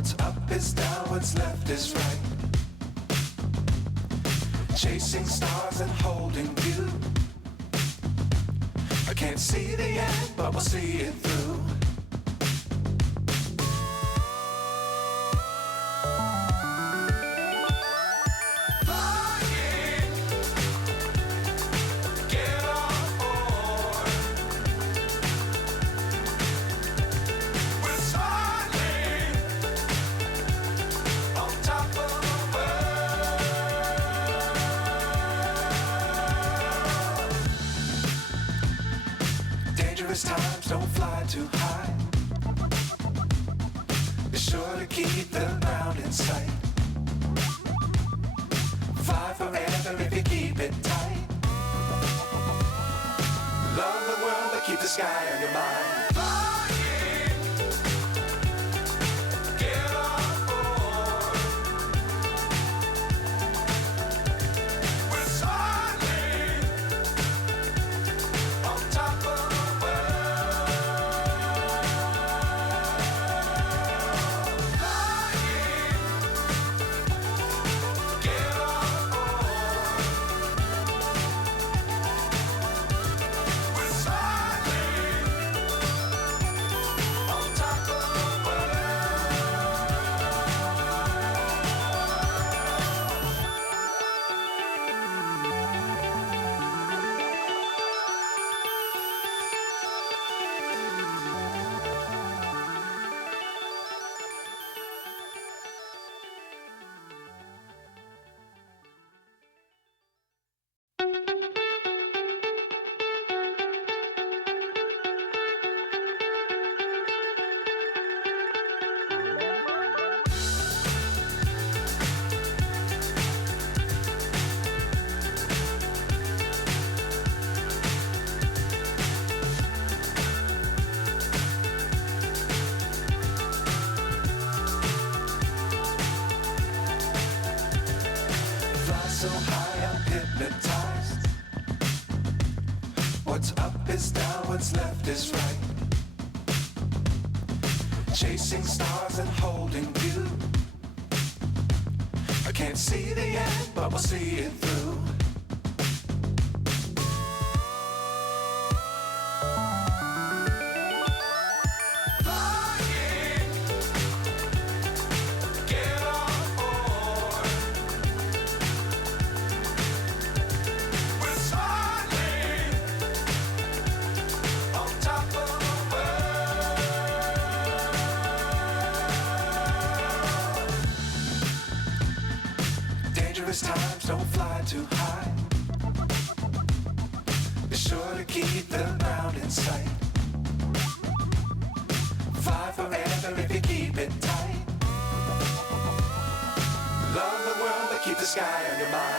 What's up is down, what's left is right. Chasing stars and holding you. I can't see the end, but we'll see it through. Times don't fly too high. Be sure to keep the ground in sight. Fly forever if you keep it tight. Love the world but keep the sky on your mind. So high I'm hypnotized. What's up is down, what's left is right. Chasing stars and holding you. I can't see the end, but we'll see it through. Times don't fly too high. Be sure to keep the ground in sight. Fly forever if you keep it tight. Love the world but keep the sky on your mind.